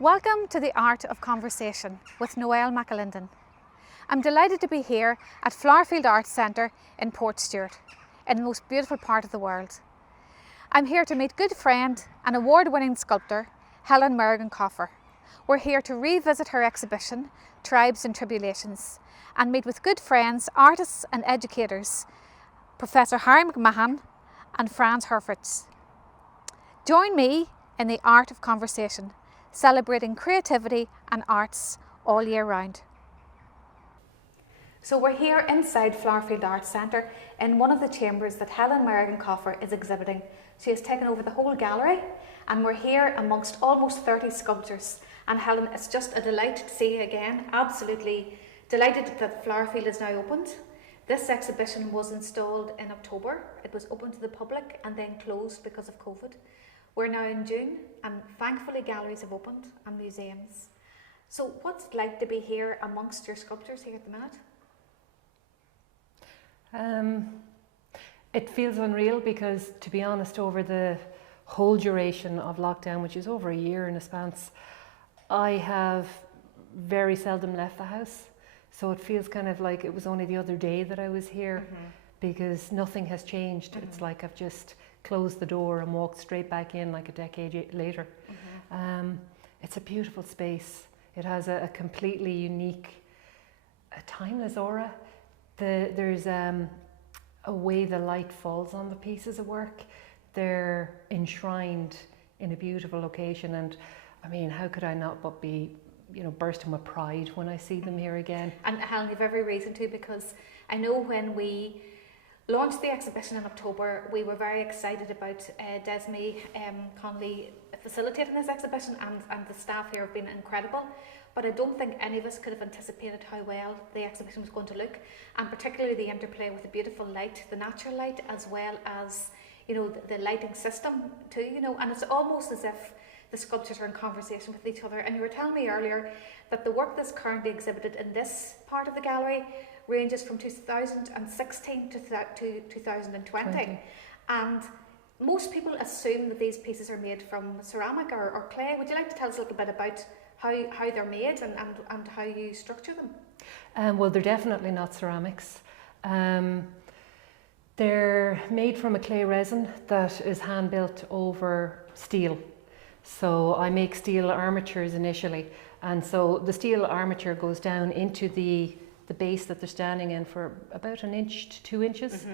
Welcome to the Art of Conversation with Noelle Mc Alinden. I'm delighted to be here at Flowerfield Arts Centre in Portstewart, in the most beautiful part of the world. I'm here to meet good friend and award-winning sculptor Helen Merrigan Colfer. We're here to revisit her exhibition, Tribes and Tribulations, and meet with good friends, artists and educators, Prof.Harry Mahon and Franz Hoeritzauer. Join me in the Art of Conversation, celebrating creativity and arts all year round. So we're here inside Flowerfield Arts Centre in one of the chambers that Helen Merrigan Colfer is exhibiting. She has taken over the whole gallery and we're here amongst almost 30 sculptures. And Helen, it's just a delight to see you again. Absolutely delighted that Flowerfield is now opened. This exhibition was installed in October. It was open to the public and then closed because of COVID. We're now in June and thankfully galleries have opened and museums. So what's it like to be here amongst your sculptures here at the minute? It feels unreal because, to be honest, over the whole duration of lockdown, which is over a year in a span, I have very seldom left the house. So it feels kind of like it was only the other day that I was here because nothing has changed. It's like I've just closed the door and walked straight back in like a decade later. It's a beautiful space. It has a completely unique, a timeless aura. There's a way the light falls on the pieces of work. They're enshrined in a beautiful location, and I mean, how could I not but be, bursting with pride when I see them here again? And Helen, you've every reason to, because I know when we launched the exhibition in October, we were very excited about Desme Connolly facilitating this exhibition, and the staff here have been incredible. But I don't think any of us could have anticipated how well the exhibition was going to look, and particularly the interplay with the beautiful light, the natural light, as well as the lighting system too. And it's almost as if the sculptures are in conversation with each other. And you were telling me earlier that the work that's currently exhibited in this part of the gallery ranges from 2016 to 2020. And most people assume that these pieces are made from ceramic or clay. Would you like to tell us a little bit about how they're made and how you structure them? Well, they're definitely not ceramics. They're made from a clay resin that is hand built over steel. So I make steel armatures initially, and so the steel armature goes down into the base that they're standing in for about 1 inch to 2 inches,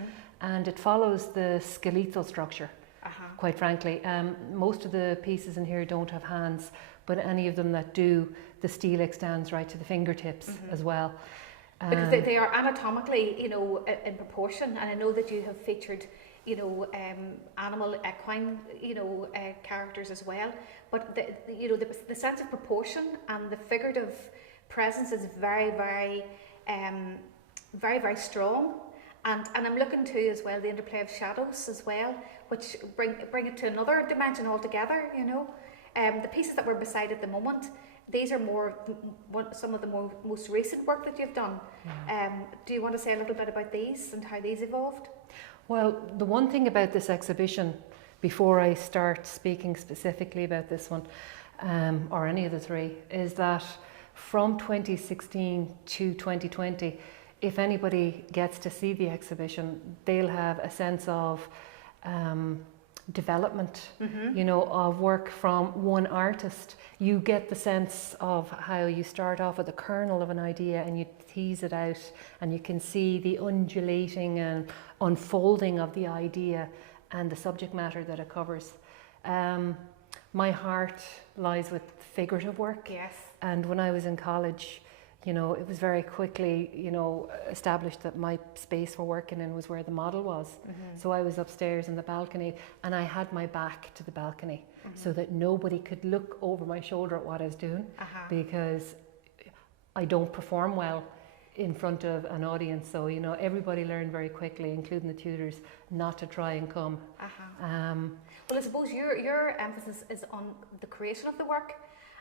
and it follows the skeletal structure. Quite frankly, most of the pieces in here don't have hands, but any of them that do, the steel extends right to the fingertips as well. Because they are anatomically, in proportion, and I know that you have featured, animal equine, characters as well. But the sense of proportion and the figurative presence is very, very, very, very strong. And I'm looking to as well the interplay of shadows as well, which bring it to another dimension altogether. The pieces that we're beside at the moment, these are some of the most recent work that you've done. Do you want to say a little bit about these and how these evolved? Well, the one thing about this exhibition, before I start speaking specifically about this one, or any of the three, is that from 2016 to 2020, if anybody gets to see the exhibition, they'll have a sense of development, of work from one artist. You get the sense of how you start off with a kernel of an idea and you tease it out, and you can see the undulating and unfolding of the idea and the subject matter that it covers. My heart lies with figurative work. Yes. And when I was in college, it was very quickly, established that my space for working in was where the model was. So I was upstairs in the balcony, and I had my back to the balcony so that nobody could look over my shoulder at what I was doing, because I don't perform well in front of an audience. So, everybody learned very quickly, including the tutors, not to try and come. Well, I suppose your emphasis is on the creation of the work,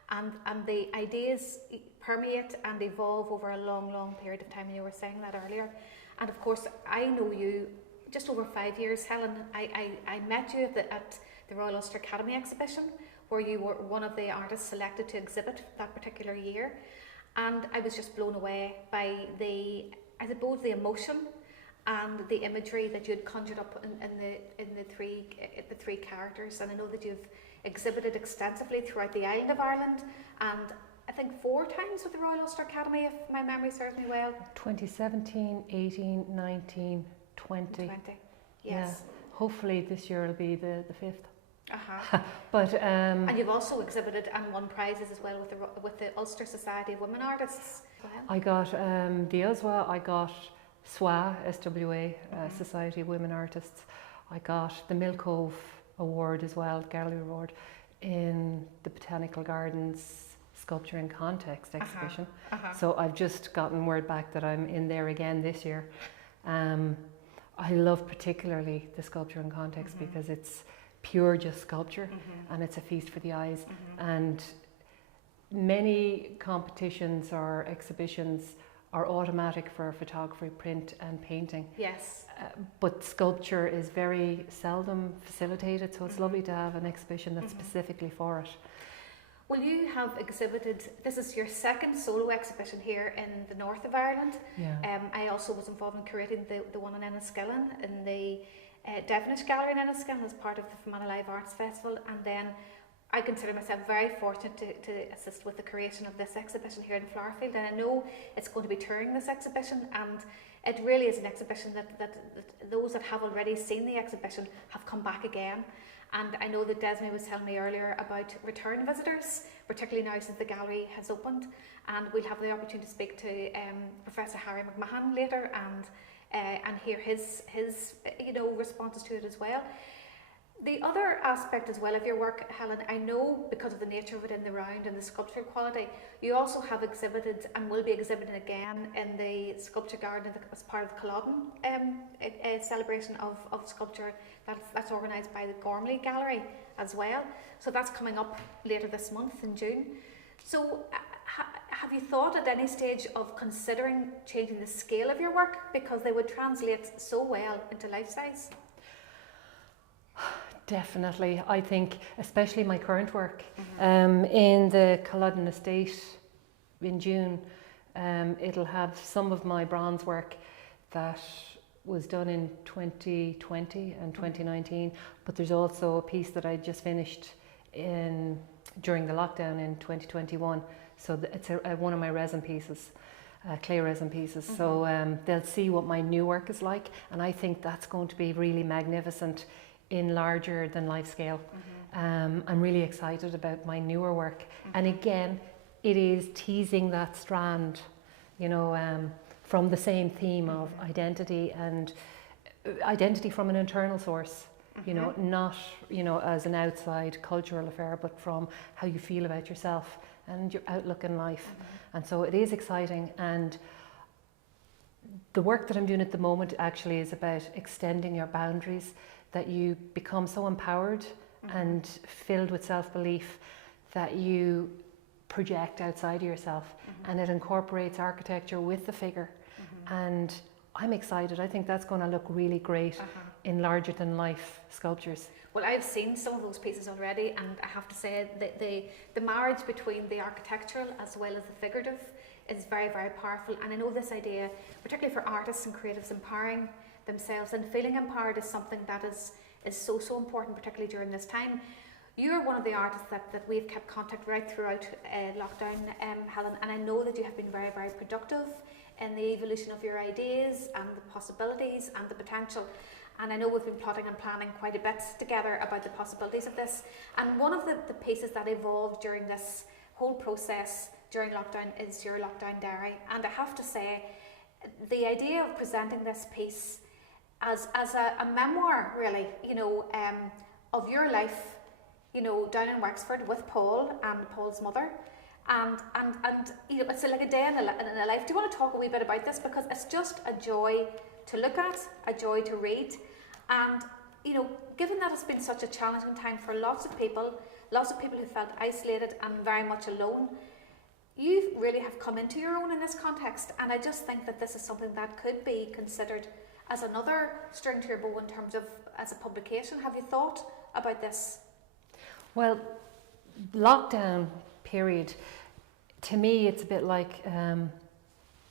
and the ideas permeate and evolve over a long, long period of time. And you were saying that earlier. And of course, I know you just over 5 years, Helen. I met you at the Royal Ulster Academy exhibition, where you were one of the artists selected to exhibit that particular year. And I was just blown away by the emotion and the imagery that you had conjured up in the three characters. And I know that you've exhibited extensively throughout the island of Ireland, and I think 4 times with the Royal Ulster Academy, if my memory serves me well. 2017, 18, 19, 20. Yes. Yeah. Hopefully this year will be the 5th. Uh-huh. But and you've also exhibited and won prizes as well with the Ulster Society of Women Artists. I got the USWA, I got SWA, Society of Women Artists. I got the Mill Cove Award as well, Gallery Award, in the Botanical Gardens Sculpture in Context exhibition. So I've just gotten word back that I'm in there again this year. I love particularly the Sculpture in Context because it's pure just sculpture and it's a feast for the eyes. And many competitions or exhibitions are automatic for photography, print and painting. Yes. But sculpture is very seldom facilitated, so it's lovely to have an exhibition that's specifically for it. Well, you have exhibited, this is your 2nd solo exhibition here in the north of Ireland. Yeah. I also was involved in curating the one in Enniskillen in the Devonish Gallery in Enniskillen as part of the Fermanagh Live Arts Festival, and then I consider myself very fortunate to assist with the creation of this exhibition here in Flowerfield, and I know it's going to be touring this exhibition, and it really is an exhibition that those that have already seen the exhibition have come back again. And I know that Desmee was telling me earlier about return visitors, particularly now since the gallery has opened, and we'll have the opportunity to speak to Prof.Harry Mahon later and hear his responses to it as well. The other aspect as well of your work, Helen, I know because of the nature of it in the round and the sculpture quality, you also have exhibited and will be exhibiting again in the sculpture garden as part of the Culloden celebration of sculpture that's organised by the Gormley Gallery as well. So that's coming up later this month in June. So have you thought at any stage of considering changing the scale of your work because they would translate so well into life size? Definitely. I think, especially my current work, in the Culloden estate in June, it'll have some of my bronze work that was done in 2020 and 2019, but there's also a piece that I just finished during the lockdown in 2021. So it's one of my resin pieces, clay resin pieces. So they'll see what my new work is like, and I think that's going to be really magnificent in larger than life scale. I'm really excited about my newer work. And again, it is teasing that strand, from the same theme of identity and identity from an internal source, not, as an outside cultural affair, but from how you feel about yourself and your outlook in life. And so it is exciting. And the work that I'm doing at the moment actually is about extending your boundaries, that you become so empowered and filled with self-belief that you project outside of yourself, and it incorporates architecture with the figure. And I'm excited. I think that's going to look really great in larger than life sculptures. Well, I've seen some of those pieces already, and I have to say that the marriage between the architectural as well as the figurative is very, very powerful. And I know this idea, particularly for artists and creatives, empowering themselves and feeling empowered is something that is so important, particularly during this time. You're one of the artists that we've kept contact right throughout lockdown, Helen, and I know that you have been very, very productive in the evolution of your ideas and the possibilities and the potential. And I know we've been plotting and planning quite a bit together about the possibilities of this. And one of the pieces that evolved during this whole process during lockdown is your lockdown diary. And I have to say, the idea of presenting this piece as a memoir, really, of your life, down in Wexford with Paul and Paul's mother, and it's like a day in a life. Do you want to talk a wee bit about this, because it's just a joy to look at, a joy to read, and given that it's been such a challenging time for lots of people who felt isolated and very much alone, you really have come into your own in this context, and I just think that this is something that could be considered as another string to your bow in terms of as a publication. Have you thought about this? Well, lockdown period, to me, it's a bit like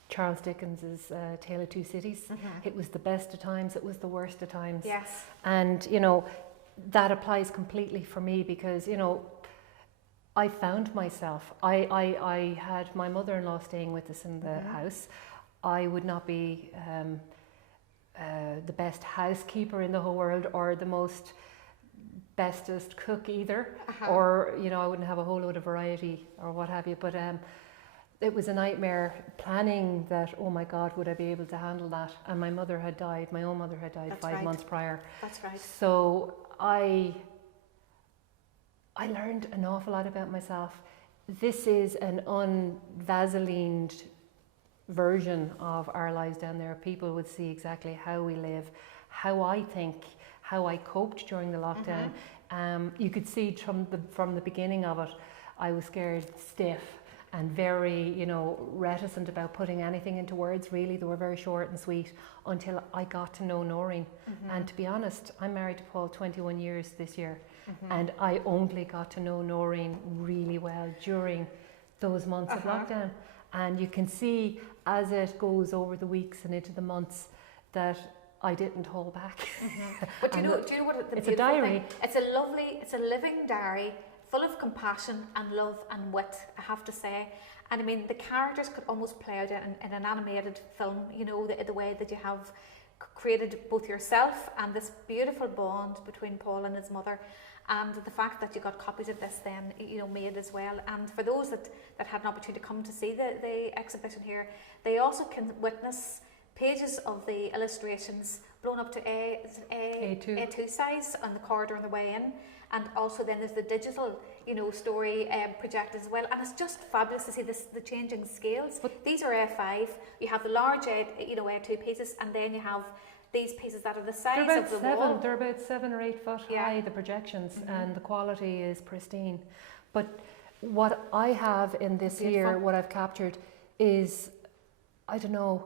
Charles Dickens's Tale of Two Cities. It was the best of times, it was the worst of times. Yes. And, that applies completely for me because, I found myself. I had my mother-in-law staying with us in the house. I would not be the best housekeeper in the whole world or the bestest cook either, or I wouldn't have a whole load of variety or what have you, but it was a nightmare planning that, oh my God, would I be able to handle that? And my own mother had died That's 5 months prior. That's right. So I learned an awful lot about myself. This is an un-vaselined version of our lives down there. People would see exactly how we live, how I think, how I coped during the lockdown. You could see from the beginning of it, I was scared stiff and very, reticent about putting anything into words. Really, they were very short and sweet until I got to know Noreen. And to be honest, I'm married to Paul 21 years this year, and I only got to know Noreen really well during those months of lockdown. And you can see as it goes over the weeks and into the months that I didn't hold back. But do you know what the it's a diary. It's a living diary full of compassion and love and wit, I have to say. And I mean, the characters could almost play out in an animated film, the way that you have created both yourself and this beautiful bond between Paul and his mother, and the fact that you got copies of this then, made as well. And for those that had an opportunity to come to see the exhibition here, they also can witness pages of the illustrations blown up to A2 size on the corridor on the way in, and also then there's the digital story projected as well, and it's just fabulous to see the changing scales. But these are A5, you have the large A2 pieces, and then you have these pieces that are the size of the wall. They're about 7 or 8 foot high, the projections, and the quality is pristine. But what I have in this here, what I've captured is, I don't know,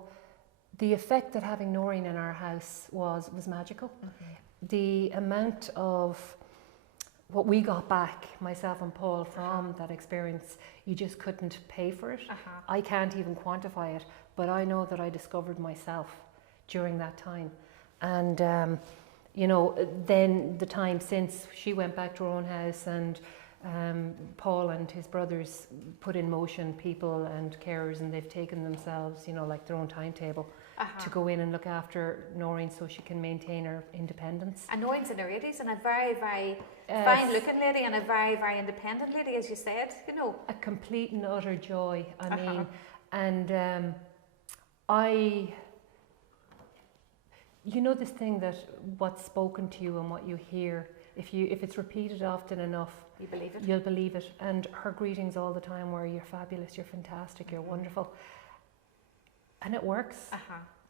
the effect that having Noreen in our house was magical. The amount of what we got back, myself and Paul, from that experience, you just couldn't pay for it. I can't even quantify it, but I know that I discovered myself during that time. And, then the time since she went back to her own house, and Paul and his brothers put in motion people and carers, and they've taken themselves, like their own timetable to go in and look after Noreen so she can maintain her independence. And Noreen's in her 80s and a very, very fine looking lady and a very, very independent lady, as you said, A complete and utter joy, I mean. And this thing that what's spoken to you and what you hear, if it's repeated often enough, you'll believe it. And her greetings all the time were, you're fabulous, you're fantastic, you're wonderful. And it works.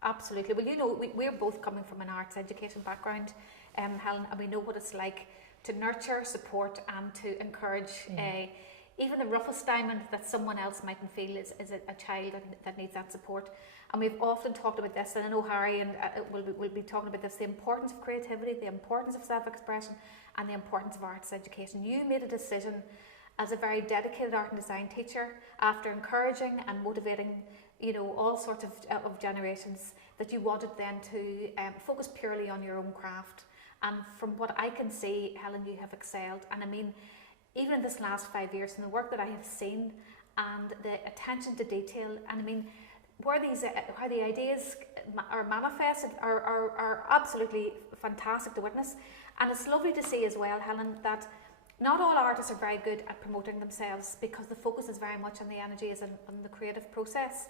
Absolutely. Well, we're both coming from an arts education background, Helen, and we know what it's like to nurture, support, and to encourage even the roughest diamond that someone else mightn't feel is a child that needs that support. And we've often talked about this, and I know Harry and we'll be talking about this, the importance of creativity, the importance of self-expression, and the importance of arts education. You made a decision as a very dedicated art and design teacher, after encouraging and motivating all sorts of generations, that you wanted then to focus purely on your own craft. And from what I can see, Helen, you have excelled. And I mean, even in this last 5 years, and the work that I have seen and the attention to detail, and I mean, where the ideas are manifested are absolutely fantastic to witness. And it's lovely to see as well, Helen, that not all artists are very good at promoting themselves, because the focus is very much on the energy, is on the creative process.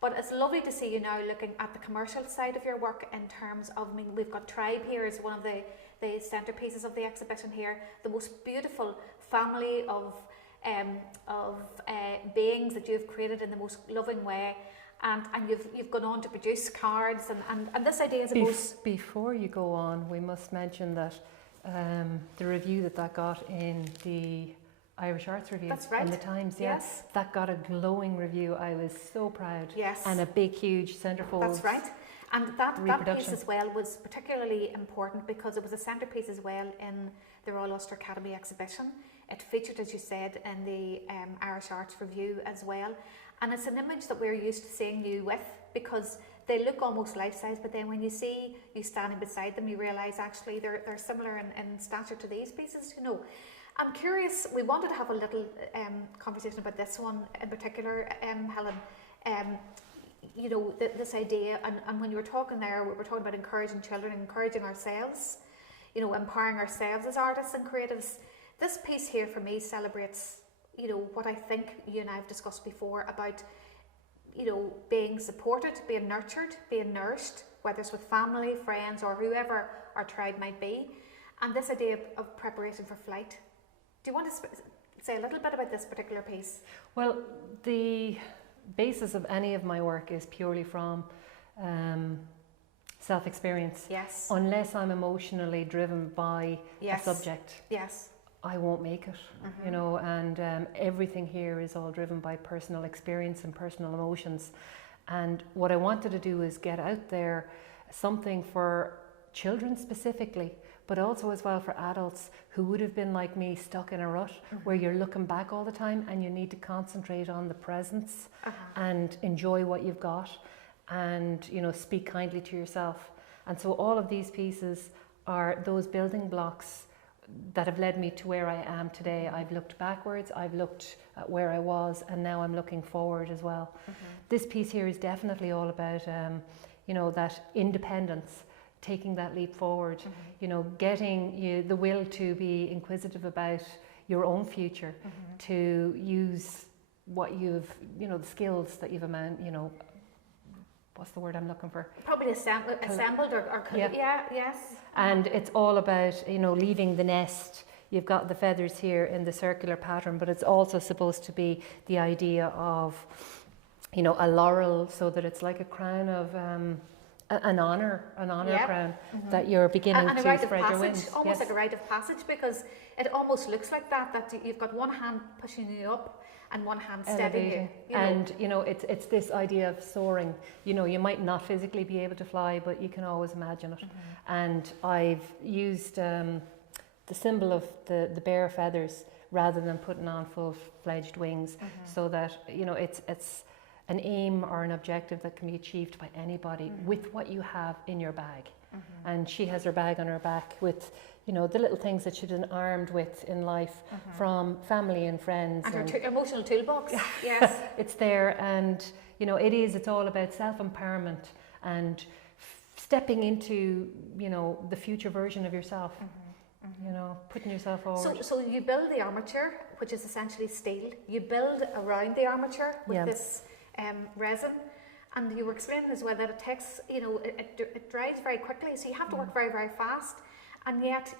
But it's lovely to see you now looking at the commercial side of your work in terms of, I mean, we've got Tribe here as one of the centerpieces of the exhibition here, the most beautiful family of beings that you've created in the most loving way. And you've gone on to produce cards, and this idea is Before you go on, we must mention that the review that got in the Irish Arts Review in the Times, yes, that got a glowing review. I was so proud. Yes. And a big, huge centrefold. That's right. And that piece as well was particularly important because it was a centrepiece as well in the Royal Ulster Academy exhibition. It featured, as you said, in the Irish Arts Review as well. And it's an image that we're used to seeing you with, because they look almost life-size, but then when you see you standing beside them, you realise actually they're similar in stature to these pieces, you know. I'm curious, we wanted to have a little conversation about this one in particular, Helen. You know, this idea, and when you were talking there, we were talking about encouraging children, encouraging ourselves, you know, empowering ourselves as artists and creatives. This piece here for me celebrates, you know, what I think you and I have discussed before about, you know, being supported, being nurtured, being nourished, whether it's with family, friends, or whoever our tribe might be, and this idea of preparation for flight. Do you want to say a little bit about this particular piece? Well, the basis of any of my work is purely from self-experience. Yes. Unless I'm emotionally driven by a subject, I won't make it. You know, and everything here is all driven by personal experience and personal emotions. And what I wanted to do is get out there something for children specifically, but also as well for adults who would have been like me, stuck in a rut where you're looking back all the time and you need to concentrate on the presence and enjoy what you've got, and, you know, speak kindly to yourself. And so all of these pieces are those building blocks that have led me to where I am today. I've looked backwards, I've looked at where I was, and now I'm looking forward as well. This piece here is definitely all about, you know, that independence, taking that leap forward, you know, getting you the will to be inquisitive about your own future, to use what you've, you know, the skills that you've you know, what's the word I'm looking for? Probably assembled or yes. And it's all about, you know, leaving the nest. You've got the feathers here in the circular pattern, but it's also supposed to be the idea of, you know, a laurel, so that it's like a crown of an honor crown that you're beginning and to spread your wings. Almost like a rite of passage, because it almost looks like that you've got one hand pushing you up and one hand steadying you. And you know, it's this idea of soaring. You know, you might not physically be able to fly, but you can always imagine it. And I've used the symbol of the bare feathers rather than putting on full-fledged wings, so that, you know, it's an aim or an objective that can be achieved by anybody with what you have in your bag. And she has her bag on her back with, you know, the little things that she's been armed with in life from family and friends. And her emotional toolbox, yes. It's there, and, you know, it's all about self-empowerment and stepping into, you know, the future version of yourself. You know, putting yourself forward. So you build the armature, which is essentially steel. You build around the armature with this resin, and you were explaining as well that it takes, you know, it dries very quickly, so you have to work very, very fast. And yet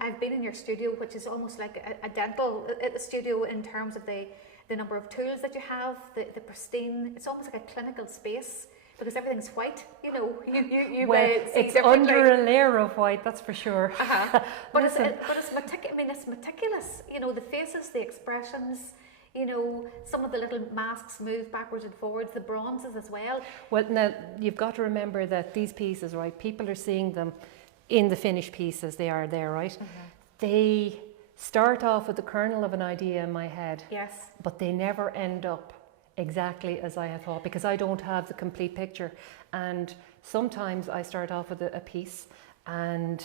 I've been in your studio, which is almost like a dental studio in terms of the number of tools that you have, the pristine. It's almost like a clinical space, because everything's white, you know. It's under a layer of white, that's for sure. But it's meticulous. You know, the faces, the expressions. You know, some of the little masks move backwards and forwards, the bronzes as well. Well, now, you've got to remember that these pieces, right, people are seeing them in the finished pieces, they are there, right? They start off with the kernel of an idea in my head. Yes. But they never end up exactly as I had thought, because I don't have the complete picture. And sometimes I start off with a piece and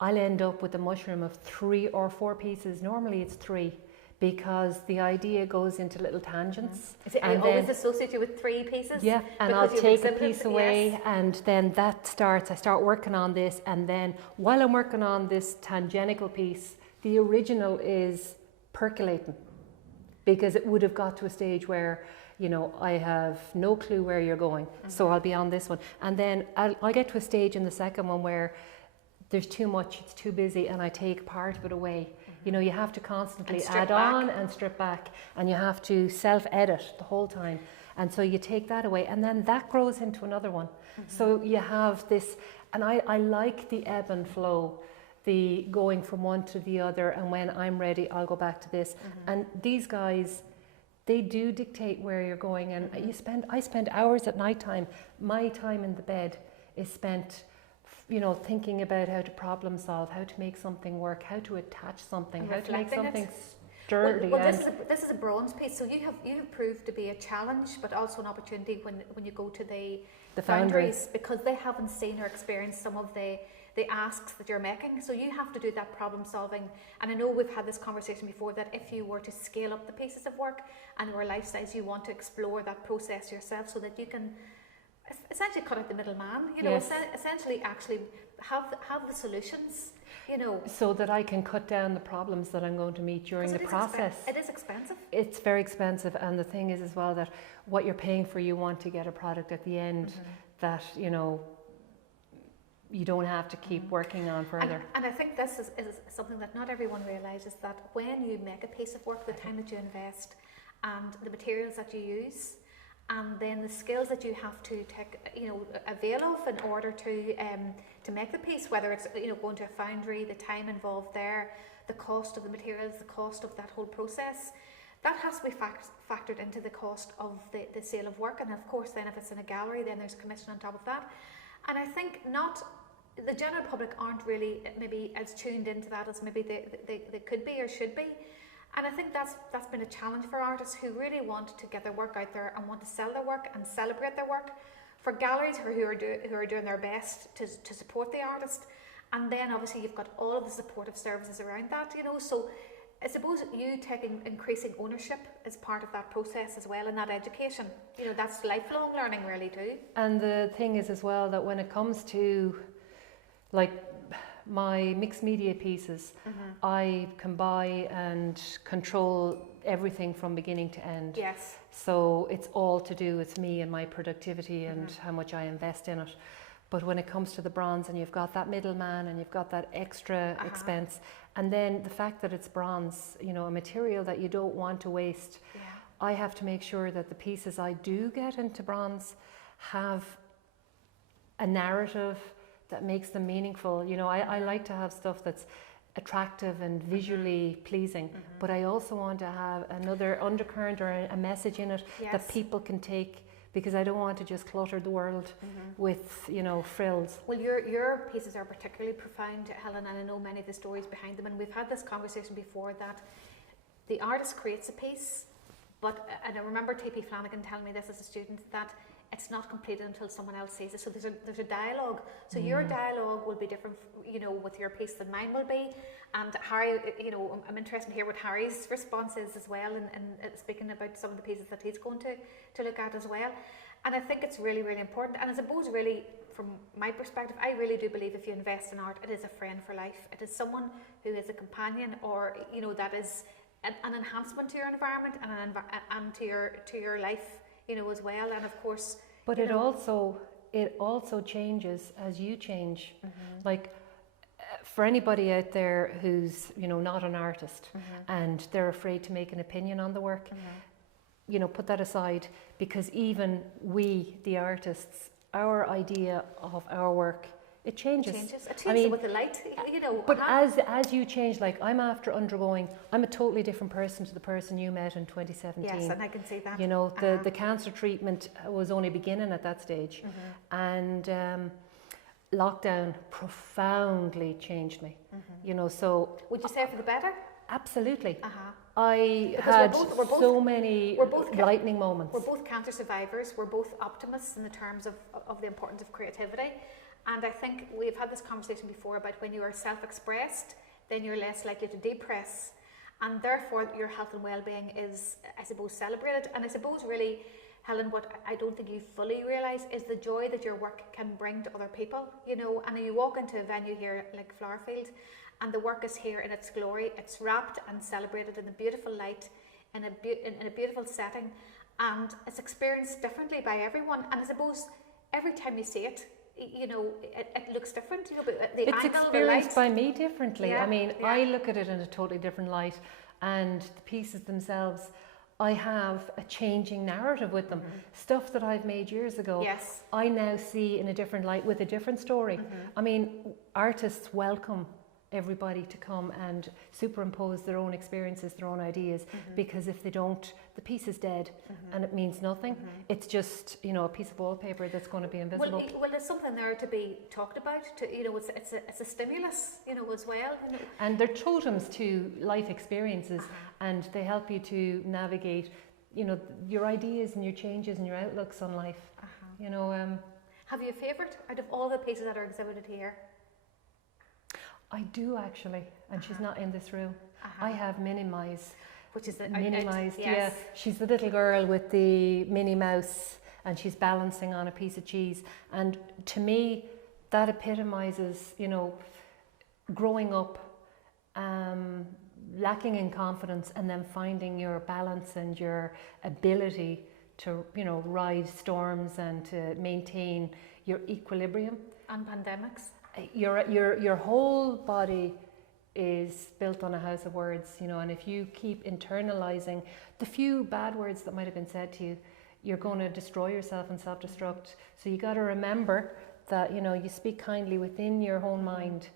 I'll end up with a mushroom of 3 or 4 pieces. Normally it's 3. Because the idea goes into little tangents. Is it always associated with 3 pieces? Yeah, and I'll take a piece away, and then I start working on this, and then while I'm working on this tangential piece, the original is percolating, because it would have got to a stage where, you know, I have no clue where you're going, so I'll be on this one. And then I'll get to a stage in the second one where there's too much, it's too busy, and I take part of it away. You know, you have to constantly add on and strip back, and you have to self-edit the whole time. And so you take that away, and then that grows into another one. So you have this, and I like the ebb and flow, the going from one to the other, and when I'm ready, I'll go back to this. And these guys, they do dictate where you're going, and I spend hours at night time. My time in the bed is spent thinking about how to problem solve, how to make something work, how to attach something, how to make something sturdy. Well, this is a bronze piece, so you have proved to be a challenge, but also an opportunity when you go to the foundries, because they haven't seen or experienced some of the asks that you're making. So you have to do that problem solving. And I know we've had this conversation before, that if you were to scale up the pieces of work and they were life size, you want to explore that process yourself so that you can essentially cut out the middleman, essentially actually have the solutions, So that I can cut down the problems that I'm going to meet during the process. It is expensive. It's very expensive, and the thing is as well that what you're paying for, you want to get a product at the end that, you don't have to keep working on further. And I think this is something that not everyone realises, that when you make a piece of work, the time that you invest and the materials that you use, and then the skills that you have to take, avail of in order to make the piece, whether it's going to a foundry, the time involved there, the cost of the materials, the cost of that whole process, that has to be factored into the cost of the sale of work. And of course, then if it's in a gallery, then there's commission on top of that. And I think the general public aren't really maybe as tuned into that as maybe they could be or should be. And I think that's been a challenge for artists who really want to get their work out there and want to sell their work and celebrate their work. For galleries who are doing their best to support the artist, and then obviously you've got all of the supportive services around that. So I suppose you taking increasing ownership is part of that process as well, and that education. That's lifelong learning really too. And the thing is as well that when it comes to like my mixed media pieces, I can buy and control everything from beginning to end. Yes. So it's all to do with me and my productivity and how much I invest in it. But when it comes to the bronze, and you've got that middleman and you've got that extra expense, and then the fact that it's bronze, a material that you don't want to waste, I have to make sure that the pieces I do get into bronze have a narrative that makes them meaningful. I like to have stuff that's attractive and visually pleasing, but I also want to have another undercurrent or a message in it that people can take, because I don't want to just clutter the world with, frills. Well, your pieces are particularly profound, Helen, and I know many of the stories behind them, and we've had this conversation before, that the artist creates a piece, and I remember T.P. Flanagan telling me this as a student, that it's not completed until someone else sees it. So there's a dialogue. So your dialogue will be different, with your piece than mine will be. And Harry, I'm interested to hear what Harry's response is as well, and speaking about some of the pieces that he's going to look at as well. And I think it's really, really important. And I suppose really, from my perspective, I really do believe if you invest in art, it is a friend for life. It is someone who is a companion, or that is an enhancement to your environment and to your life. As well, and of course. But it also changes as you change. Like for anybody out there who's not an artist and they're afraid to make an opinion on the work, put that aside, because even we, the artists, our idea of our work, it changes. It changes with the light, But as you change, like I'm a totally different person to the person you met in 2017. Yes, and I can see that. The cancer treatment was only beginning at that stage, and lockdown profoundly changed me. So would you say for the better? Absolutely. I had so many lightning moments. We're both cancer survivors. We're both optimists in the terms of the importance of creativity. And I think we've had this conversation before about when you are self-expressed, then you're less likely to depress. And therefore, your health and well-being is, I suppose, celebrated. And I suppose really, Helen, what I don't think you fully realise is the joy that your work can bring to other people. And you walk into a venue here like Flowerfield, and the work is here in its glory. It's wrapped and celebrated in a beautiful light, in a beautiful setting, and it's experienced differently by everyone. And I suppose every time you see it, it looks different. It's experienced by me differently. I look at it in a totally different light, and the pieces themselves, I have a changing narrative with them. Stuff that I've made years ago, I now see in a different light with a different story. Artists welcome everybody to come and superimpose their own experiences, their own ideas, because if they don't, the piece is dead and it means nothing. It's just, you know, a piece of wallpaper that's going to be invisible. Well, there's something there to be talked about. You know, it's a stimulus, you know, as well. You know. And they're totems to life experiences, and they help you to navigate, you know, your ideas and your changes and your outlooks on life. You know. Have you a favourite out of all the pieces that are exhibited here? I do actually, and she's not in this room. I have Minnie Mice. Which is the Minimized, yes. yeah. She's the little girl with the Minnie Mouse, and she's balancing on a piece of cheese. And to me, that epitomizes, you know, growing up, lacking in confidence, and then finding your balance and your ability to, you know, ride storms and to maintain your equilibrium. And pandemics. Your whole body is built on a house of words, you know, and if you keep internalizing the few bad words that might have been said to you, you're going to destroy yourself and self-destruct. So you got to remember that, you know, you speak kindly within your own mind,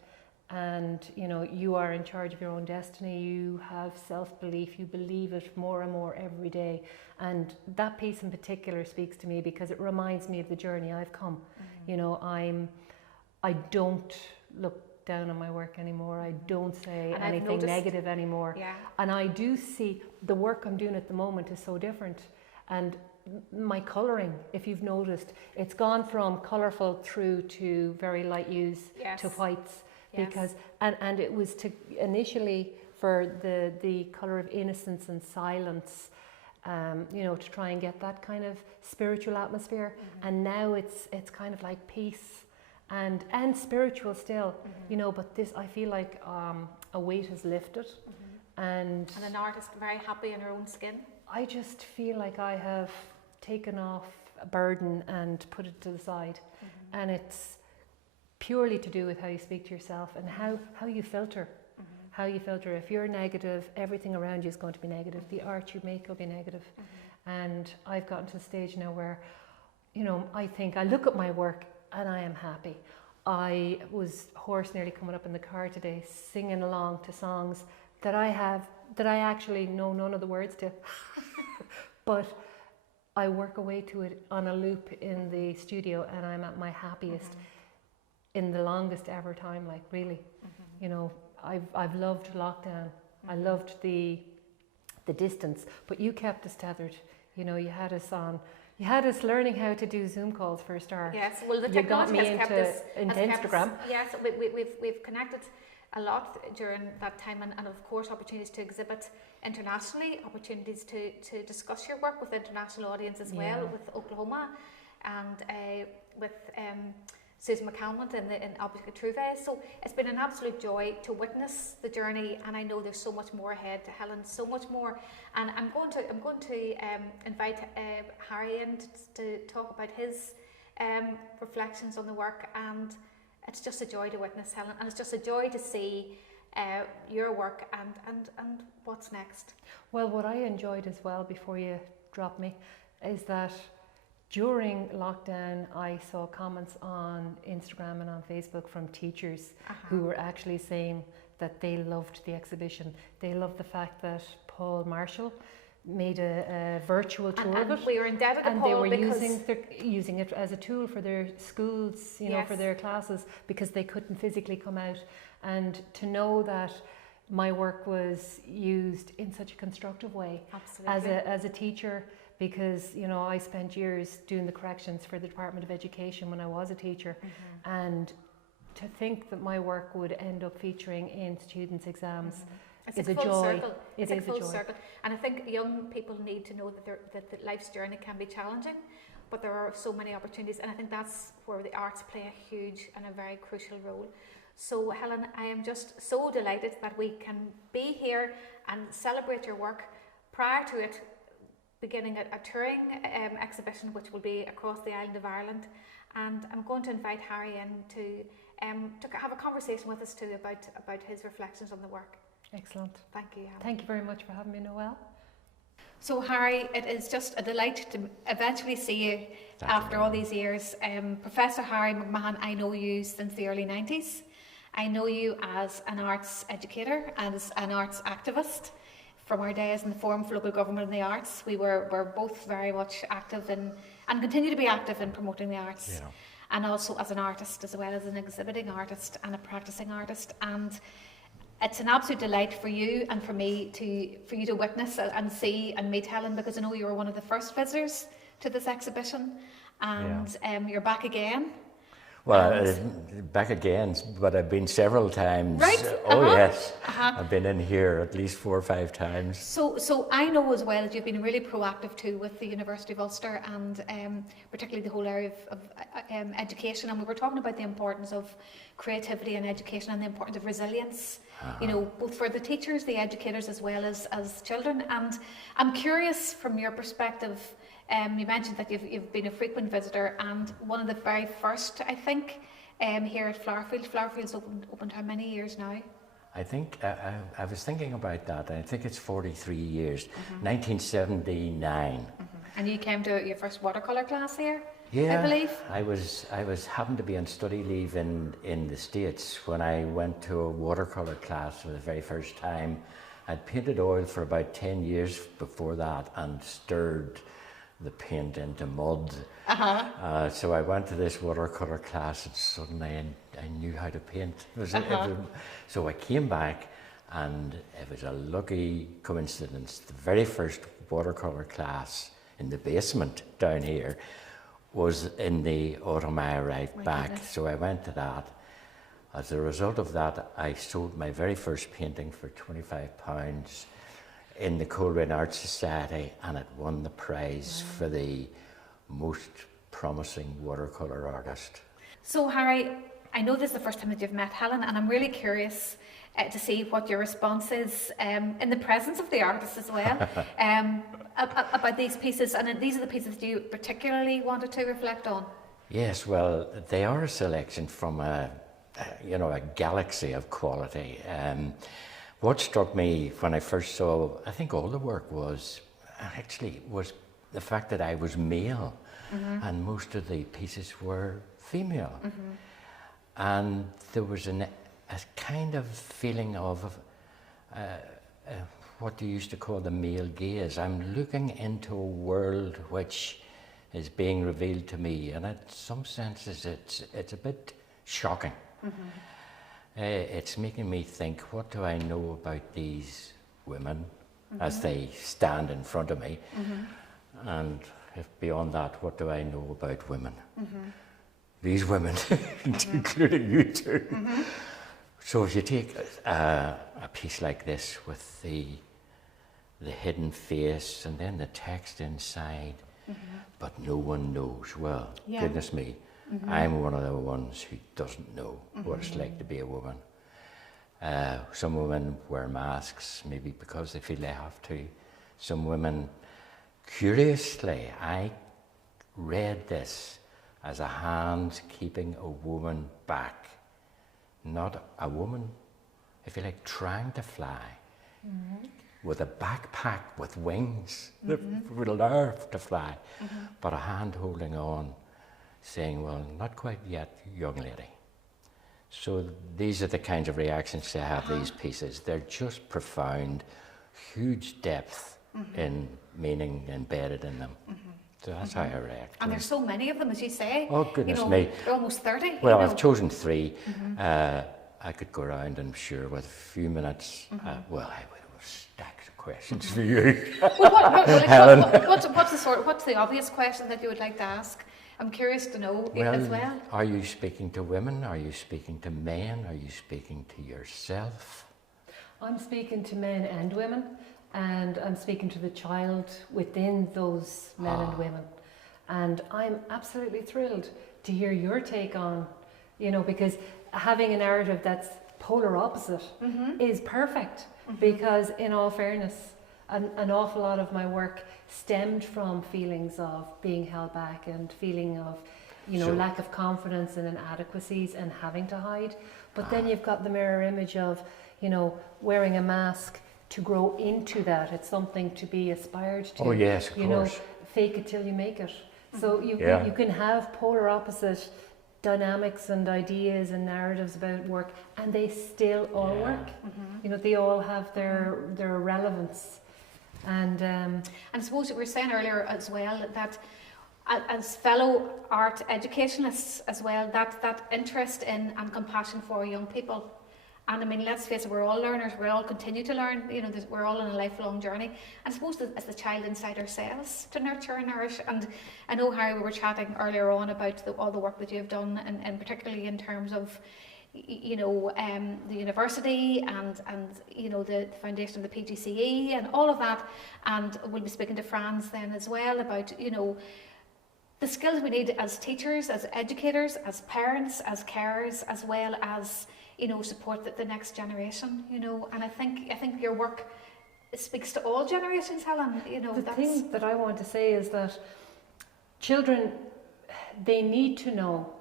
and, you know, you are in charge of your own destiny. You have self-belief, you believe it more and more every day. And that piece in particular speaks to me because it reminds me of the journey I've come. You know, I don't look down on my work anymore. I don't say anything negative anymore. Yeah. And I do see the work I'm doing at the moment is so different. And my colouring, if you've noticed, it's gone from colourful through to very light hues to whites. Because and it was to initially for the colour of innocence and silence, you know, to try and get that kind of spiritual atmosphere. And now it's kind of like peace and spiritual still, you know, but this, I feel like a weight has lifted, and an artist very happy in her own skin. I just feel like I have taken off a burden and put it to the side, and it's purely to do with how you speak to yourself and how you filter. How you filter. If you're negative, everything around you is going to be negative. The art you make will be negative. And I've gotten to the stage now where, you know, I think I look at my work and I am happy. I was hoarse nearly coming up in the car today, singing along to songs that I actually know none of the words to. But I work away to it on a loop in the studio, and I'm at my happiest in the longest ever time, like really. You know, I've loved lockdown. I loved the distance, but you kept us tethered. You know, you had us learning how to do Zoom calls for a start. Yes, well, the technology has kept us into Instagram. Yes, we've connected a lot during that time, and of course opportunities to exhibit internationally, opportunities to discuss your work with international audience as well, with Oklahoma and with Susan McAlinden in Tribulations. So it's been an absolute joy to witness the journey, and I know there's so much more ahead. Helen, so much more, and I'm going to invite Harry in to talk about his reflections on the work, and it's just a joy to witness, Helen, and it's just a joy to see your work and what's next. Well, what I enjoyed as well, before you drop me, is that during lockdown, I saw comments on Instagram and on Facebook from teachers who were actually saying that they loved the exhibition. They loved the fact that Paul Marshall made a virtual tour of it. We were indebted to and Paul, they were because using it as a tool for their schools, you know, for their classes, because they couldn't physically come out. And to know that my work was used in such a constructive way as a teacher, because, you know, I spent years doing the corrections for the Department of Education when I was a teacher, and to think that my work would end up featuring in students' exams is a joy. It's a full circle. And I think young people need to know that life's journey can be challenging, but there are so many opportunities, and I think that's where the arts play a huge and a very crucial role. So Helen, I am just so delighted that we can be here and celebrate your work. Prior to it, beginning a touring exhibition which will be across the island of Ireland, and I'm going to invite Harry in to have a conversation with us too about his reflections on the work. Excellent. Thank you, Helen. Thank you very much for having me, Noelle. So Harry, it is just a delight to eventually see you after all these years. Professor Harry McMahon, I know you since the early 90s, I know you as an arts educator, as an arts activist. From our days in the Forum for Local Government and the Arts, we're both very much active in, and continue to be active in promoting the arts. Yeah. And also as an artist, as well as an exhibiting artist and a practicing artist. And it's an absolute delight for you and for me for you to witness and see and meet Helen, because I know you were one of the first visitors to this exhibition, and you're back again. Well, back again, but I've been several times. Right? Oh yes, I've been in here at least 4 or 5 times. So I know as well that you've been really proactive too with the University of Ulster, and particularly the whole area of education. And we were talking about the importance of creativity and education, and the importance of resilience. You know, both for the teachers, the educators, as well as children. And I'm curious from your perspective. You mentioned that you've been a frequent visitor, and one of the very first, I think, here at Flowerfield. Flowerfield's opened how many years now? I think, I was thinking about that, I think it's 43 years, 1979. And you came to your first watercolour class here, Yeah, I believe? I was happened to be on study leave in the States when I went to a watercolour class for the very first time. I'd painted oil for about 10 years before that and stirred the paint into mud. So I went to this watercolour class and suddenly I knew how to paint. So I came back, and it was a lucky coincidence. The very first watercolour class in the basement down here was in the autumn I arrived back. Goodness. So I went to that. As a result of that, I sold my very first painting for £25 in the Coleraine Arts Society, and it won the prize for the most promising watercolour artist. So Harry, I know this is the first time that you've met Helen, and I'm really curious to see what your response is in the presence of the artist as well, about these pieces. And these are the pieces you particularly wanted to reflect on. Yes, well, they are a selection from a galaxy of quality. What struck me when I first saw, I think all the work was the fact that I was male, and most of the pieces were female. And there was a kind of feeling of what you used to call the male gaze. I'm looking into a world which is being revealed to me, and in some senses it's a bit shocking. It's making me think, what do I know about these women as they stand in front of me? And if beyond that, what do I know about women? These women, including you two. So if you take a piece like this with the hidden face and then the text inside, but no one knows, well, goodness me, I'm one of the ones who doesn't know what it's like to be a woman. Some women wear masks, maybe because they feel they have to. Some women, curiously, I read this as a hand keeping a woman back. Not a woman, if you like, trying to fly with a backpack with wings that would allow her to fly, but a hand holding on, saying, well, not quite yet, young lady. So these are the kinds of reactions to have these pieces. They're just profound, huge depth in meaning embedded in them. So that's how I react. And there's so many of them, as you say. Oh, goodness me. They're almost 30. Well, I've chosen 3. I could go around, I'm sure, with a few minutes. Well, I would have stacks of questions for you. Helen. What's the obvious question that you would like to ask? I'm curious to know as well. Are you speaking to women? Are you speaking to men? Are you speaking to yourself? I'm speaking to men and women, and I'm speaking to the child within those men and women. And I'm absolutely thrilled to hear your take on, because having a narrative that's polar opposite is perfect, because in all fairness, an awful lot of my work stemmed from feelings of being held back and feeling of, lack of confidence and inadequacies and having to hide. But then you've got the mirror image of, wearing a mask to grow into that. It's something to be aspired to. Oh yes, of course. Fake it till you make it. So you can have polar opposite dynamics and ideas and narratives about work, and they still all work. You know, they all have their relevance. And I suppose we were saying earlier as well that as fellow art educationalists as well, that interest in and compassion for young people. And I mean, let's face it, we're all learners, we all continue to learn, you know, we're all on a lifelong journey. And I suppose that as the child inside ourselves to nurture and nourish. And I know, Harry, we were chatting earlier on about all the work that you've done, and particularly in terms of, you know, the university and you know, the foundation of the PGCE and all of that. And we'll be speaking to Franz then as well about, you know, the skills we need as teachers, as educators, as parents, as carers, as well as, you know, support the next generation, you know. And I think your work speaks to all generations, Helen, you know. The thing that I want to say is that children, they need to know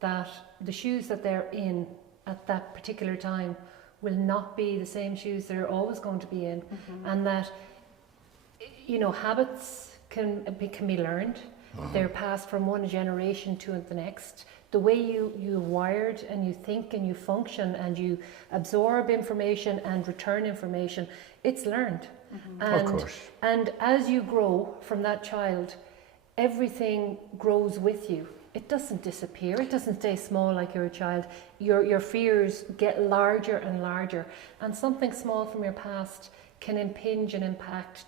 that the shoes that they're in at that particular time will not be the same shoes they're always going to be in, and that, you know, habits can be learned. They're passed from one generation to the next. The way you're wired and you think and you function and you absorb information and return information, it's learned. Of course. And as you grow from that child, everything grows with you. It doesn't disappear. It doesn't stay small like you're a child. Your fears get larger and larger. And something small from your past can impinge and impact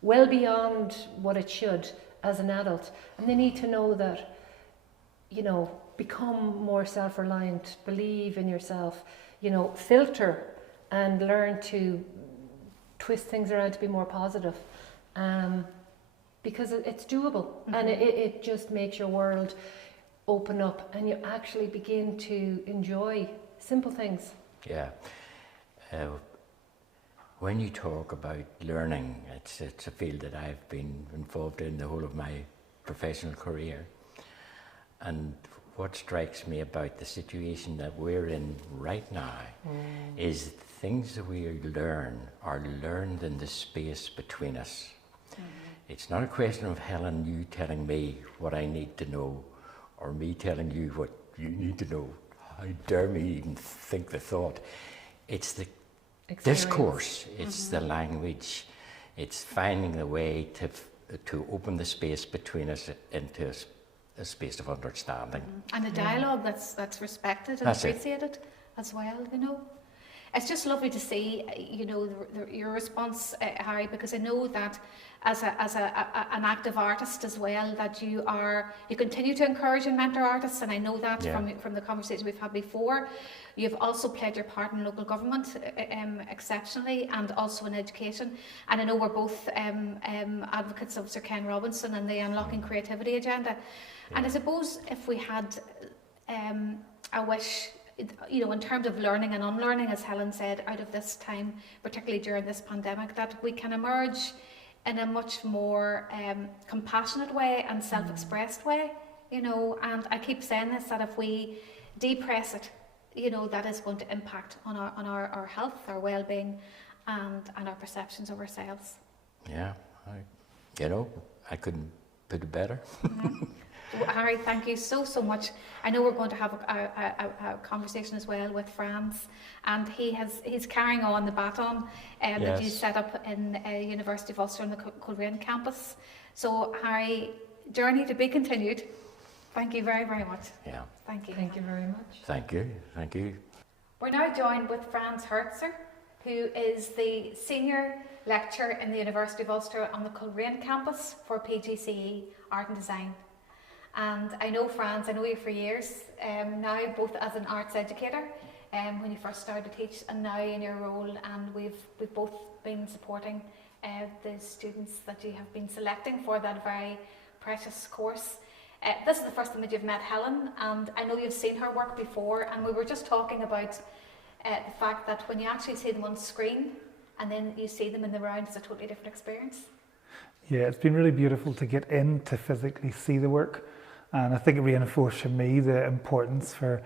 well beyond what it should as an adult. And they need to know that, you know, become more self-reliant, believe in yourself, you know, filter and learn to twist things around to be more positive. Because it's doable, and it just makes your world open up, and you actually begin to enjoy simple things. Yeah. When you talk about learning, it's a field that I've been involved in the whole of my professional career. And what strikes me about the situation that we're in right now is things that we learn are learned in the space between us. It's not a question of Helen, you telling me what I need to know, or me telling you what you need to know. How dare me even think the thought. It's the discourse, it's the language, it's finding the way to open the space between us into a space of understanding. And a dialogue that's respected and appreciated as well, you know. It's just lovely to see, you know, your response, Harry, because I know that as an active artist as well, that you continue to encourage and mentor artists, and I know that from the conversation we've had before. You've also played your part in local government exceptionally, and also in education. And I know we're both advocates of Sir Ken Robinson and the Unlocking Creativity agenda. And I suppose if we had a wish, you know, in terms of learning and unlearning, as Helen said, out of this time, particularly during this pandemic, that we can emerge in a much more compassionate way and self-expressed way, you know. And I keep saying this, that if we depress it, you know, that is going to impact on our health, our well-being, and our perceptions of ourselves. Yeah, I couldn't put it better. Harry, thank you so much. I know we're going to have a conversation as well with Franz, and he's carrying on the baton that you set up in University of Ulster on the Coleraine campus. So, Harry, journey to be continued. Thank you very, very much. Yeah. Thank you very much. Thank you. We're now joined with Franz Hoeritzauer, who is the Senior Lecturer in the University of Ulster on the Coleraine campus for PGCE Art and Design. And I know Franz, I know you for years now, both as an arts educator when you first started to teach, and now in your role, and we've both been supporting the students that you have been selecting for that very precious course. This is the first time that you've met Helen, and I know you've seen her work before, and we were just talking about the fact that when you actually see them on screen and then you see them in the round, it's a totally different experience. Yeah, it's been really beautiful to get in to physically see the work, and I think it reinforced for me the importance for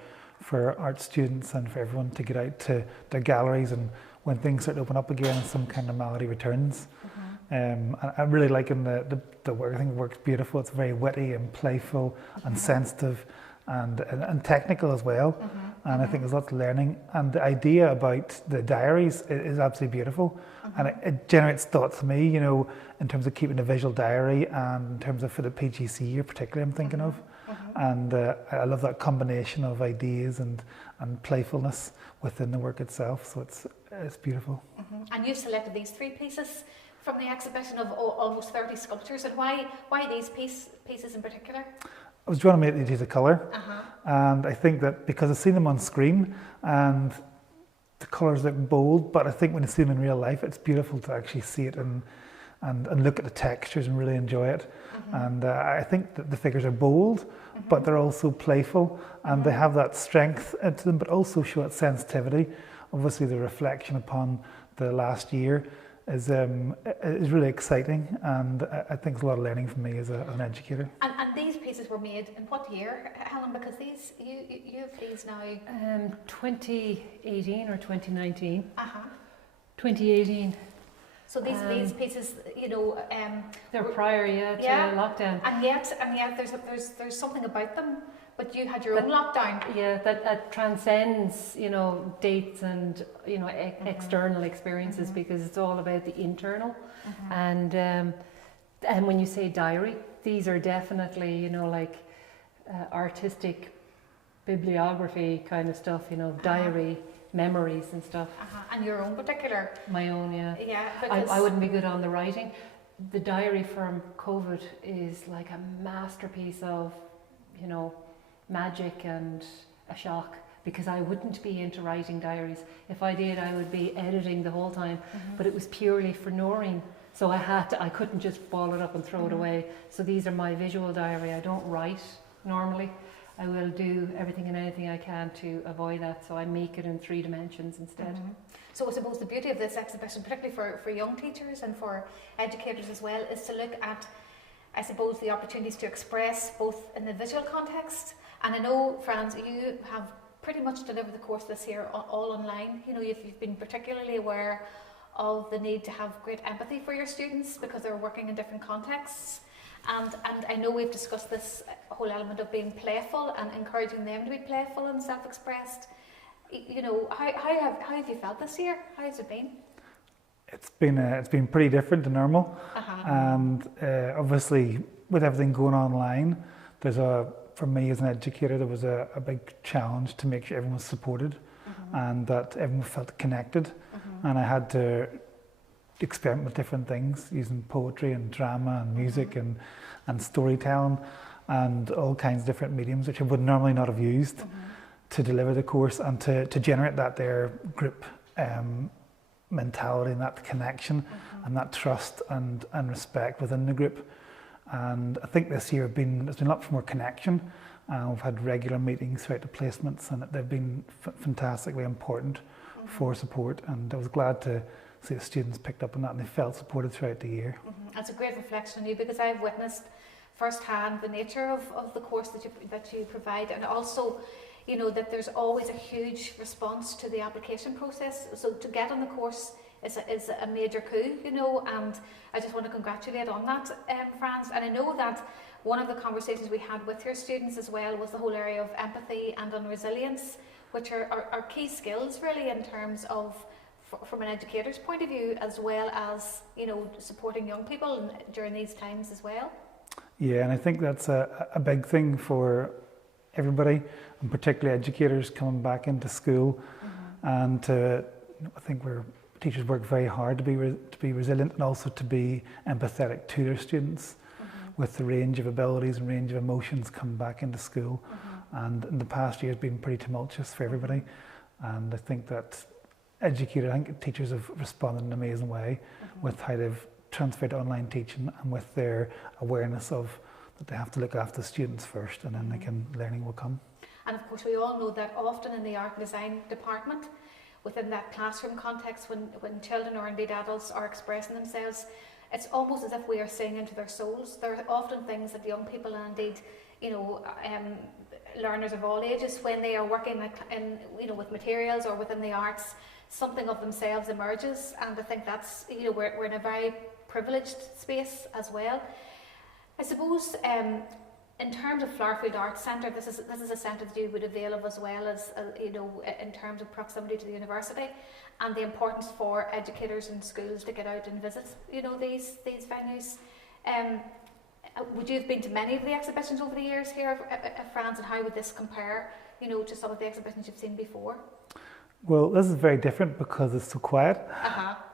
art students and for everyone to get out to their galleries, and when things start to open up again and some kind of normality returns. I'm really liking the work. I think the work's beautiful. It's very witty and playful and sensitive, and technical as well. And I think there's lots of learning. And the idea about the diaries is absolutely beautiful. And it generates thoughts for me, you know, in terms of keeping a visual diary and in terms of for the PGCE year particularly I'm thinking of. And I love that combination of ideas and playfulness within the work itself. So it's beautiful. And you've selected these 3 pieces from the exhibition of almost 30 sculptures. And why these pieces in particular? I was drawn immediately to the colour, and I think that because I've seen them on screen and the colours look bold, but I think when you see them in real life, it's beautiful to actually see it and look at the textures and really enjoy it. And I think that the figures are bold, but they're also playful, and they have that strength to them, but also show that sensitivity. Obviously, the reflection upon the last year is really exciting, and I think it's a lot of learning for me as an educator. And these pieces were made in what year, Helen? Because these you have these now. 2018 or 2019. 2018. So these pieces, you know, they're prior, to lockdown. And yet, there's something about them. But you had your own lockdown. Yeah, that transcends, you know, dates and, you know, external experiences, because it's all about the internal. And when you say diary, these are definitely, you know, like artistic bibliography kind of stuff, you know, diary memories and stuff. And your own particular? My own, yeah. Yeah, I wouldn't be good on the writing. The diary from COVID is like a masterpiece of, you know, magic and a shock, because I wouldn't be into writing diaries. If I did, I would be editing the whole time, but it was purely for Noreen. So I couldn't just ball it up and throw it away. So these are my visual diary. I don't write normally. I will do everything and anything I can to avoid that, so I make it in 3 dimensions instead. So I suppose the beauty of this exhibition, particularly for young teachers and for educators as well, is to look at, I suppose, the opportunities to express both in the visual context. And I know, Franz, you have pretty much delivered the course this year all online. You know, you've been particularly aware of the need to have great empathy for your students because they're working in different contexts. And I know we've discussed this whole element of being playful and encouraging them to be playful and self-expressed. You know, how have you felt this year? How has it been? It's been pretty different to normal. And obviously, with everything going online, for me as an educator, there was a big challenge to make sure everyone was supported and that everyone felt connected. And I had to experiment with different things, using poetry and drama and music and storytelling and all kinds of different mediums which I would normally not have used to deliver the course and to generate that there group mentality and that connection and that trust and respect within the group. And I think this year there's been a lot more connection. We've had regular meetings throughout the placements, and they've been fantastically important for support. And I was glad to see the students picked up on that and they felt supported throughout the year. That's a great reflection on you, because I've witnessed firsthand the nature of the course that you provide, and also, you know, that there's always a huge response to the application process. So to get on the course is a major coup, you know, and I just want to congratulate on that, Franz. And I know that one of the conversations we had with your students as well was the whole area of empathy and on resilience, which are key skills really in terms of, from an educator's point of view, as well as, you know, supporting young people during these times as well. Yeah, and I think that's a big thing for everybody, and particularly educators coming back into school. And I think teachers work very hard to be resilient and also to be empathetic to their students with the range of abilities and range of emotions coming back into school. And in the past year has been pretty tumultuous for everybody. And I think that teachers have responded in an amazing way with how they've transferred to online teaching and with their awareness of that they have to look after the students first, and then learning will come. And of course we all know that often in the art and design department, within that classroom context, when children or indeed adults are expressing themselves, it's almost as if we are saying into their souls. There are often things that young people and indeed, you know, learners of all ages, when they are working with materials or within the arts, something of themselves emerges. And I think that's, you know, we're in a very privileged space as well. I suppose in terms of Flowerfield Arts Centre, this is a centre that you would avail of as well as in terms of proximity to the university, and the importance for educators and schools to get out and visit these venues. Would you have been to many of the exhibitions over the years here at Franz, and how would this compare to some of the exhibitions you've seen before? Well, this is very different because it's so quiet,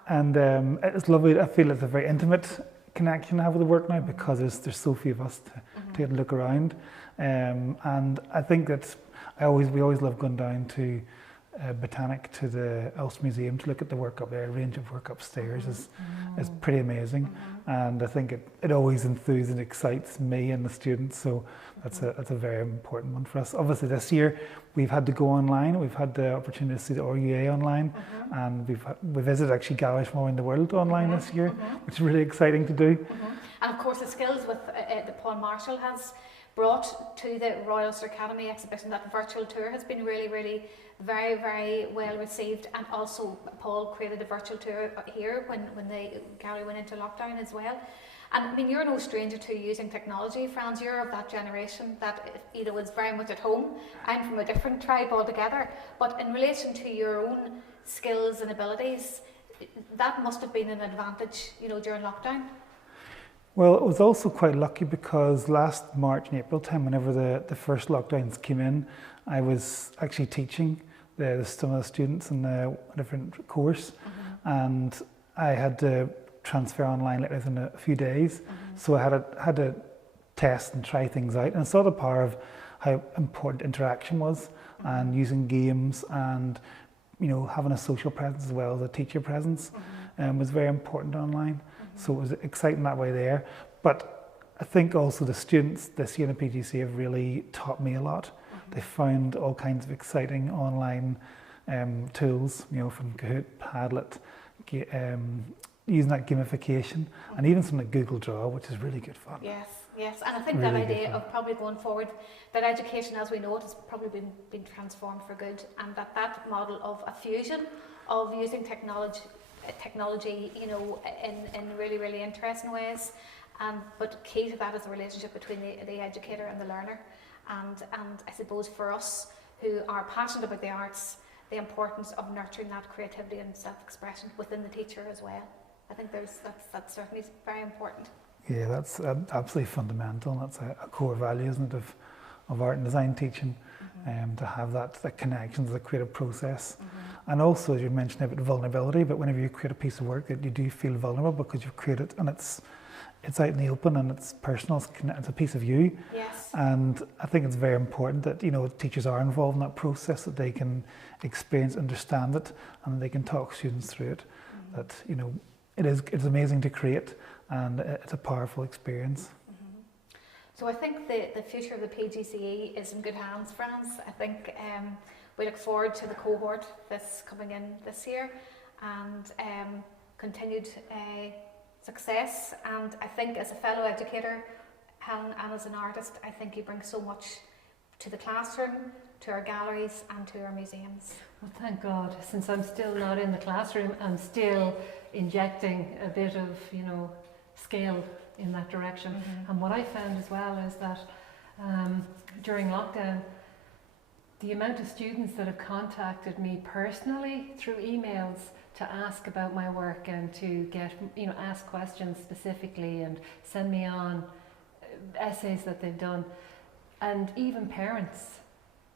and it's lovely. I feel it's a very intimate connection I have with the work now because there's so few of us to get a look around, and I think that we always love going down to Botanic, to the Ulster Museum, to look at the work up there. A range of work upstairs is pretty amazing, and I think it always enthuses and excites me and the students, so that's a very important one for us. Obviously this year we've had to go online. We've had the opportunity to see the RUA online, and we visited actually galleries from all around the world online this year, which is really exciting to do. And of course the skills with that Paul Marshall has brought to the Royal Ulster Academy exhibition, that virtual tour, has been really, really very, very well received. And also Paul created a virtual tour here when the gallery went into lockdown as well. And I mean, you're no stranger to using technology, Franz. You're of that generation that is very much at home. I'm from a different tribe altogether. But in relation to your own skills and abilities, that must have been an advantage, during lockdown. Well, it was also quite lucky because last March and April time, whenever the first lockdowns came in, I was actually teaching some of the students in a different course, and I had to transfer online within a few days. So I had to test and try things out, and I saw the power of how important interaction was, and using games, and having a social presence as well as a teacher presence was very important online. So it was exciting that way there. But I think also the students this year in the PGCE have really taught me a lot. They found all kinds of exciting online tools, from Kahoot, Padlet, using that gamification, and even something like Google Draw, which is really good fun. Yes, and I think really that idea of probably going forward, that education as we know it has probably been transformed for good, and that model of a fusion of using technology, in really, really interesting ways. But key to that is the relationship between the educator and the learner. And I suppose for us who are passionate about the arts, the importance of nurturing that creativity and self-expression within the teacher as well. I think that's certainly very important. Yeah, that's absolutely fundamental, and that's a core value, isn't it, of art and design teaching, to have the connections, the creative process. And also, as you mentioned about vulnerability, but whenever you create a piece of work, that you do feel vulnerable because you've created it, and it's out in the open, and it's personal, it's a piece of you. Yes. And I think it's very important that teachers are involved in that process, that they can experience, understand it, and they can talk students through it. That it's amazing to create, and it's a powerful experience. So I think the future of the PGCE is in good hands, Franz. I think we look forward to the cohort that's coming in this year, and continued success. And I think as a fellow educator, Helen, and as an artist, I think you bring so much to the classroom, to our galleries, and to our museums. Well, thank God, since I'm still not in the classroom, I'm still injecting a bit of, scale in that direction. And what I found as well is that during lockdown, the amount of students that have contacted me personally through emails to ask about my work and to get, ask questions specifically and send me on essays that they've done, and even parents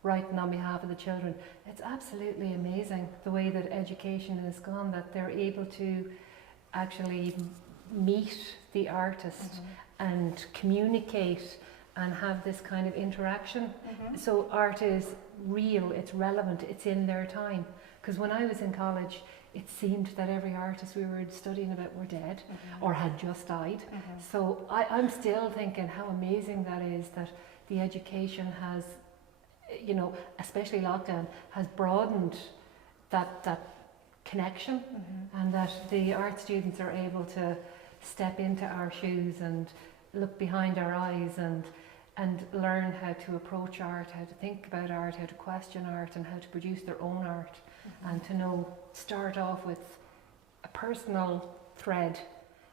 writing on behalf of the children. It's absolutely amazing the way that education has gone, that they're able to actually meet the artist and communicate and have this kind of interaction. So art is real, it's relevant, it's in their time. Because when I was in college, it seemed that every artist we were studying about were dead or had just died. So I'm still thinking how amazing that is, that the education has, especially lockdown, has broadened that connection, and that the art students are able to step into our shoes and look behind our eyes and learn how to approach art, how to think about art, how to question art, and how to produce their own art, and to start off with a personal thread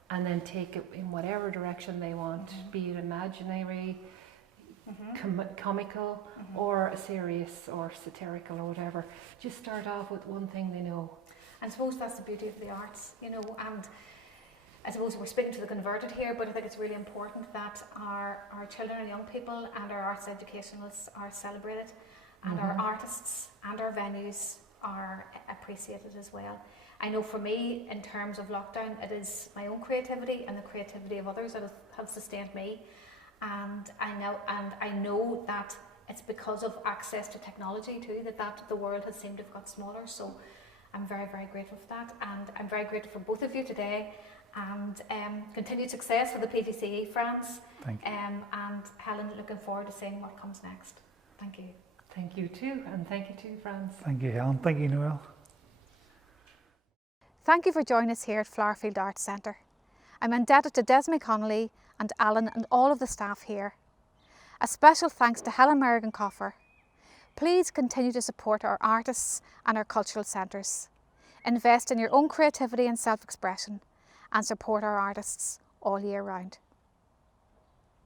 and then take it in whatever direction they want, be it imaginary, comical or a serious or satirical or whatever. Just start off with one thing they know. And I suppose that's the beauty of the arts, you know, and I suppose we're speaking to the converted here, but I think it's really important that our children and young people and our arts educationalists are celebrated, and our artists and our venues are appreciated as well. I know for me, in terms of lockdown, it is my own creativity and the creativity of others that have sustained me. And I know that it's because of access to technology too, that the world has seemed to have got smaller. So I'm very, very grateful for that. And I'm very grateful for both of you today. And continued success for the PGCE, Franz. Thank you. And Helen, looking forward to seeing what comes next. Thank you. Thank you too, and thank you too, Franz. Thank you, Helen. Thank you, Noelle. Thank you for joining us here at Flowerfield Arts Centre. I'm indebted to Desmond Connolly and Alan and all of the staff here. A special thanks to Helen Merrigan Colfer. Please continue to support our artists and our cultural centres. Invest in your own creativity and self-expression and support our artists all year round.